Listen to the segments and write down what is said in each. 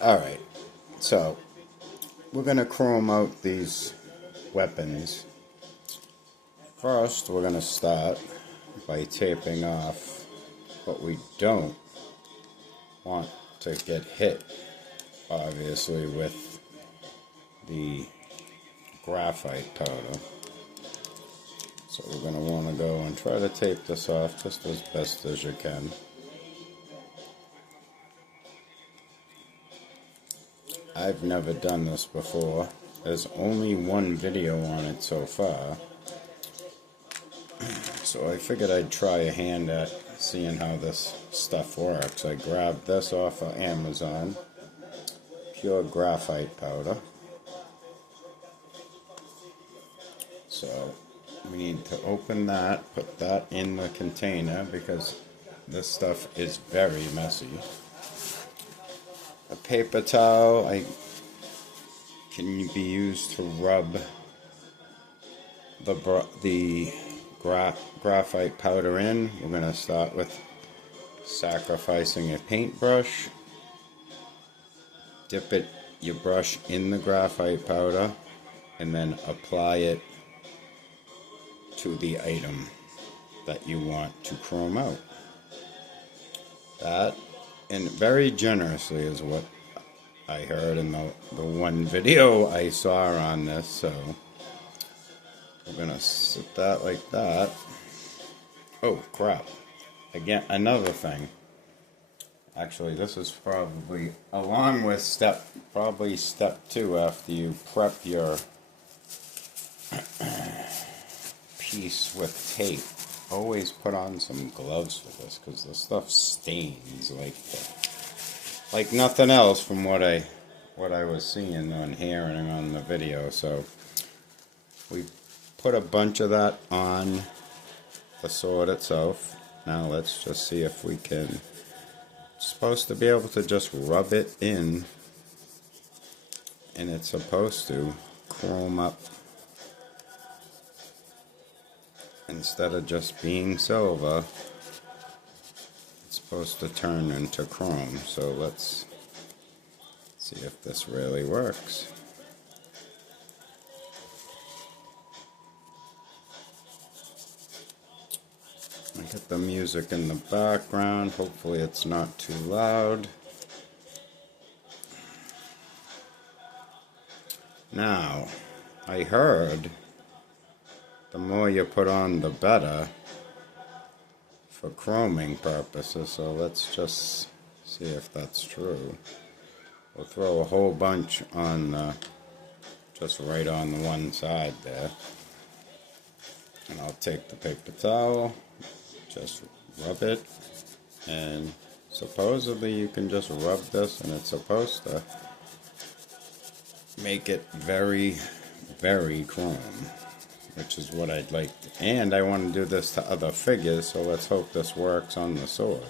Alright, so we're going to chrome out these weapons. First, we're going to start by taping off what we don't want to get hit, obviously, with the graphite powder. So we're going to want to go and try to tape this off just as best as you can. I've never done this before. There's only one video on it so far. So I figured I'd try a hand at seeing how this stuff works. I grabbed this off of Amazon. Pure graphite powder. So we need to open that, put that in the container because this stuff is very messy. A paper towel can be used to rub the graphite powder in. We're going to start with sacrificing a paintbrush. Dip your brush in the graphite powder and then apply it to the item that you want to chrome out. That, and very generously, is what I heard in the one video I saw on this. So we're gonna sit that like that. Oh crap, again, another thing. Actually, this is probably along with step 2 after you prep your piece with tape. Always put on some gloves for this because the stuff stains like nothing else from what I was seeing on here and on the video. So we put a bunch of that on the sword itself. Now let's just see if we can. It's supposed to be able to just rub it in, and it's supposed to chrome up instead of just being silver. It's supposed to turn into chrome. So let's see if this really works. I get the music in the background. Hopefully it's not too loud. Now, I heard the more you put on, the better for chroming purposes. So let's just see if that's true. We'll throw a whole bunch on just right on the one side there. And I'll take the paper towel, just rub it, and supposedly you can just rub this and it's supposed to make it very, very chrome, which is what I'd like. And I want to do this to other figures, so let's hope this works on the sword.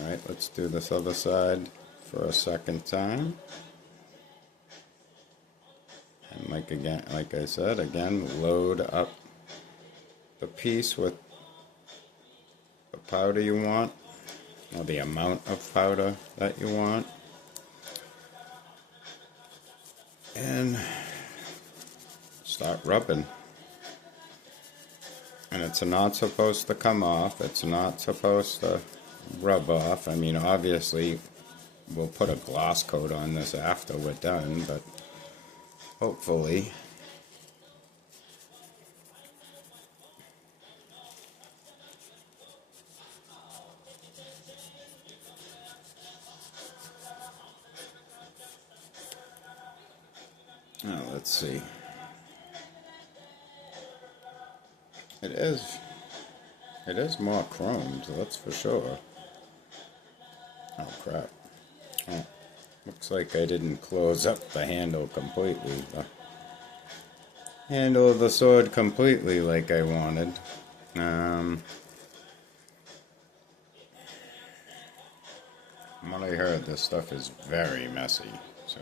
Alright, let's do this other side for a second time. And like I said, load up the piece with the powder you want, or the amount of powder that you want. And start rubbing. And it's not supposed to come off. It's not supposed to rub off. I mean, obviously, we'll put a gloss coat on this after we're done, but hopefully now let's see. It is more chromed, that's for sure. Oh crap. Oh, looks like I didn't close up the handle completely. The handle of the sword completely like I wanted. From what I heard, this stuff is very messy, so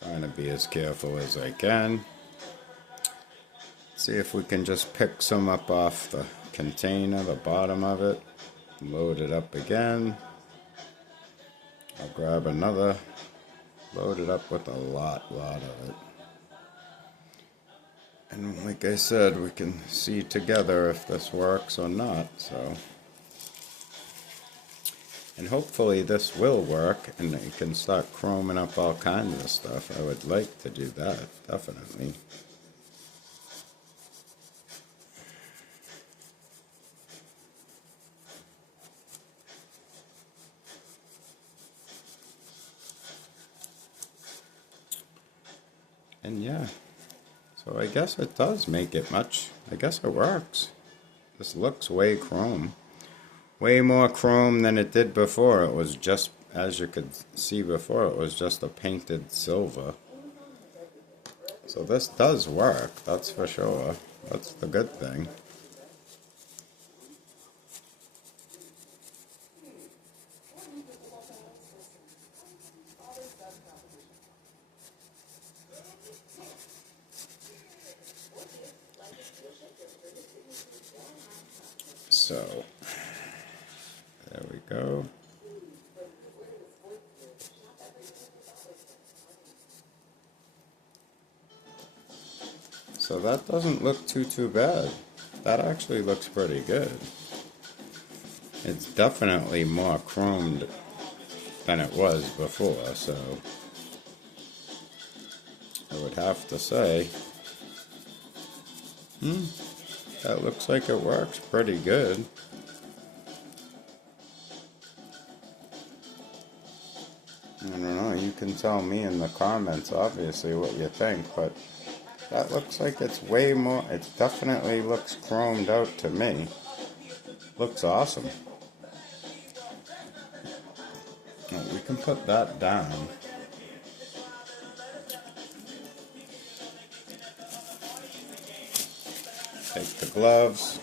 trying to be as careful as I can. See if we can just pick some up off the container, the bottom of it, load it up again. I'll grab another, load it up with a lot of it. And like I said, we can see together if this works or not, so. And hopefully this will work and you can start chroming up all kinds of stuff. I would like to do that, definitely. And yeah, so I guess it does make it much. I guess it works. This looks way chrome. Way more chrome than it did before. It was just, as you could see before, it was just a painted silver. So this does work, that's for sure. That's the good thing. So, there we go. So that doesn't look too bad. That actually looks pretty good. It's definitely more chromed than it was before, so I would have to say, that looks like it works pretty good. I don't know, you can tell me in the comments obviously what you think, but that looks like it's way more, it definitely looks chromed out to me. Looks awesome. Well, we can put that down. Take the gloves,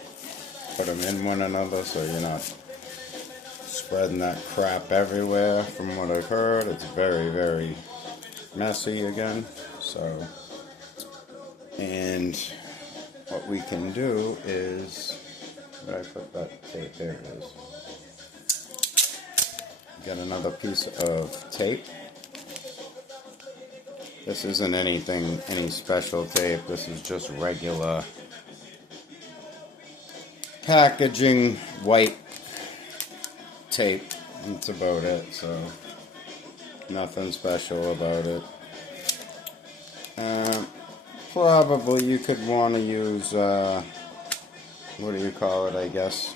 put them in one another so you're not spreading that crap everywhere. From what I've heard, it's very messy again. So, and what we can do is, where did I put that tape? There it is. Get another piece of tape. This isn't any special tape. This is just regular packaging white tape. That's about it, so nothing special about it. Probably you could want to use, what do you call it, I guess?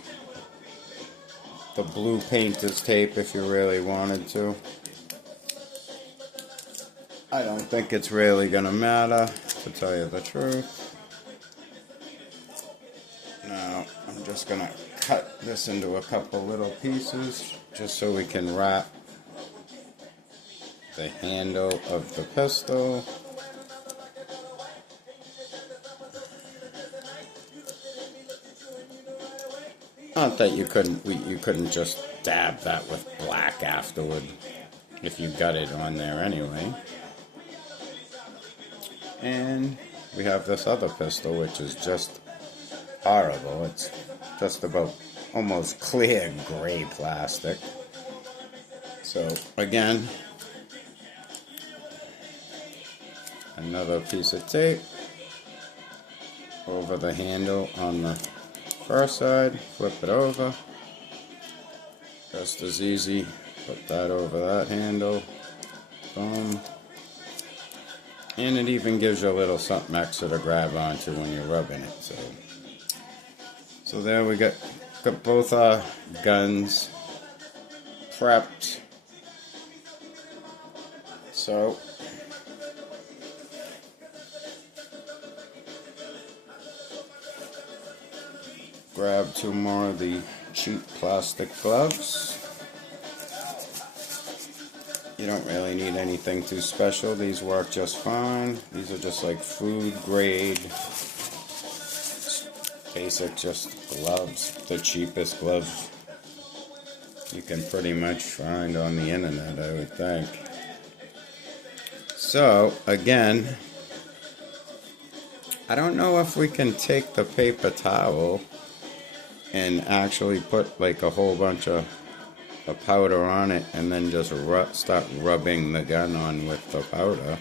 The blue painter's tape if you really wanted to. I don't think it's really gonna matter, to tell you the truth. Now, I'm just gonna cut this into a couple little pieces, just so we can wrap the handle of the pistol. Not that you couldn't just dab that with black afterward, if you got it on there anyway. And we have this other pistol, which is just horrible. It's just about almost clear gray plastic. So again, another piece of tape over the handle on the first side, flip it over, just as easy, put that over that handle, boom, and it even gives you a little something extra to grab onto when you're rubbing it. So there we got both our guns prepped. So grab two more of the cheap plastic gloves. You don't really need anything too special. These work just fine. These are just like food grade, basic just gloves. The cheapest gloves you can pretty much find on the internet, I would think. So, again, I don't know if we can take the paper towel and actually put like a whole bunch of powder on it and then just start rubbing the gun on with the powder.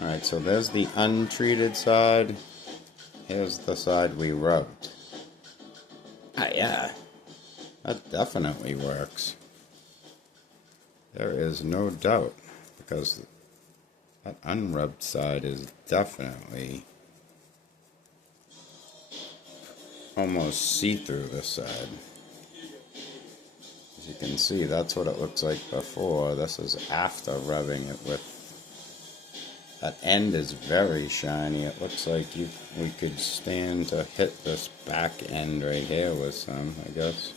Alright, so there's the untreated side. Here's the side we rubbed. Ah, yeah. That definitely works. There is no doubt. Because that unrubbed side is definitely almost see-through this side. As you can see, that's what it looks like before. This is after rubbing it with. That end is very shiny. It looks like we could stand to hit this back end right here with some, I guess.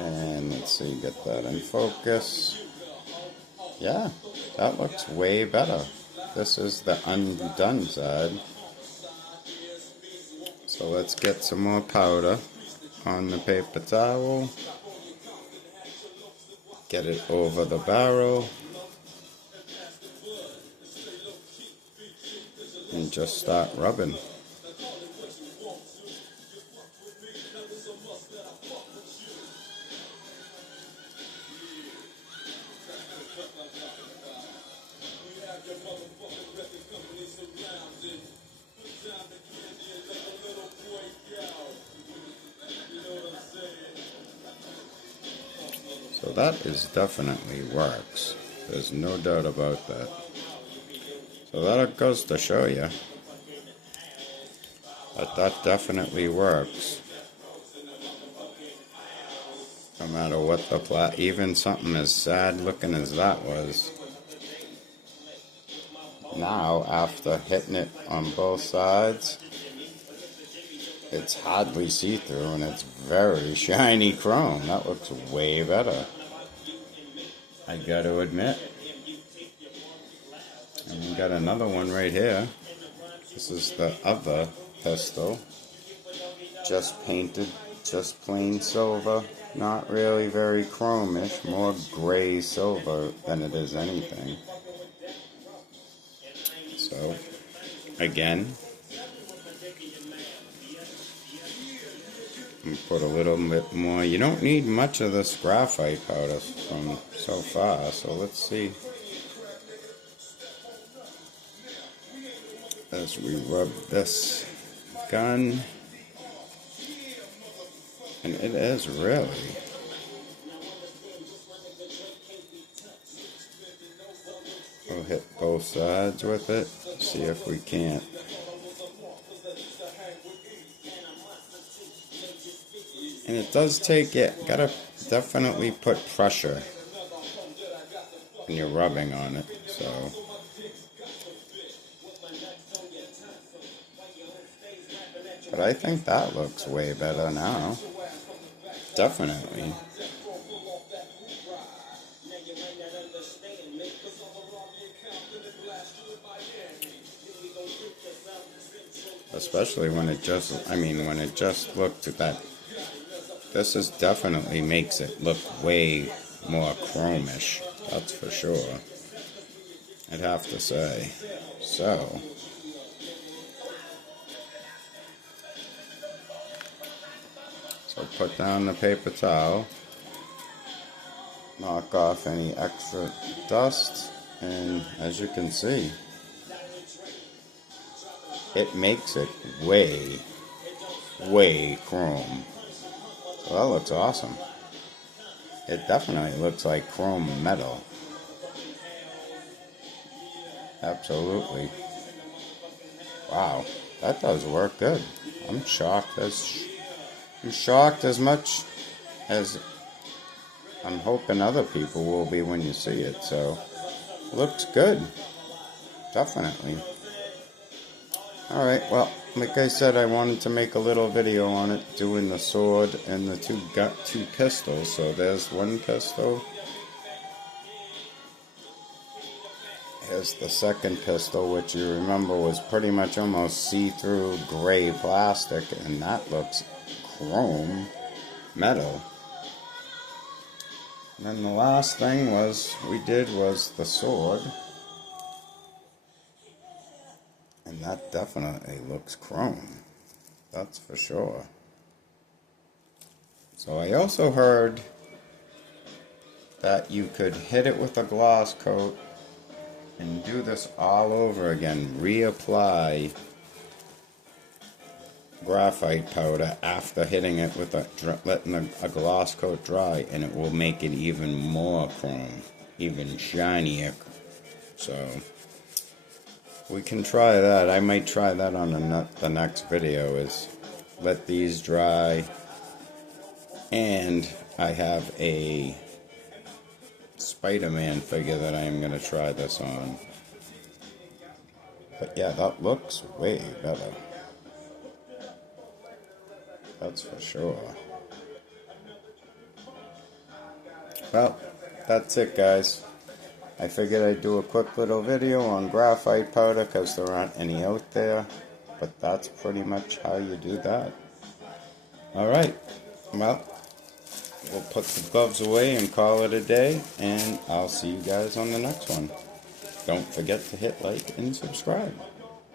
And let's see, get that in focus. Yeah, that looks way better. This is the undone side. So let's get some more powder on the paper towel. Get it over the barrel. And just start rubbing. So that is definitely works. There's no doubt about that. So that goes to show you that definitely works. No matter what the even something as sad looking as that was. Now, after hitting it on both sides, it's hardly see-through and it's very shiny chrome. That looks way better, I gotta admit. And we got another one right here. This is the other pistol. Just painted, just plain silver. Not really very chromish, more gray silver than it is anything. So, again, put a little bit more. You don't need much of this graphite powder from so far, so let's see. As we rub this gun, and it is really we'll hit both sides with it, see if we can't. And it does take it, gotta definitely put pressure when you're rubbing on it, so. But I think that looks way better now. Definitely. Especially when it just, when it just looked at that. This is definitely makes it look way more chromish. That's for sure. I'd have to say. So. So put down the paper towel, knock off any extra dust, and as you can see, it makes it way, way chrome. So that looks awesome. It definitely looks like chrome metal. Absolutely. Wow, that does work good. I'm shocked as I'm shocked as much as I'm hoping other people will be when you see it. So, looks good. Definitely. Alright, well, like I said, I wanted to make a little video on it, doing the sword and the two pistols. So there's one pistol. Here's the second pistol, which you remember was pretty much almost see-through gray plastic, and that looks chrome metal. And then the last thing we did was the sword. And that definitely looks chrome. That's for sure. So I also heard that you could hit it with a gloss coat and do this all over again. Reapply graphite powder after hitting it with letting a gloss coat dry, and it will make it even more chrome, even shinier. So we can try that. I might try that on the next video, is let these dry. And I have a Spider-Man figure that I am going to try this on. But yeah, that looks way better. That's for sure. Well, that's it, guys. I figured I'd do a quick little video on graphite powder because there aren't any out there. But that's pretty much how you do that. Alright, well, we'll put the gloves away and call it a day. And I'll see you guys on the next one. Don't forget to hit like and subscribe.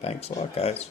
Thanks a lot, guys.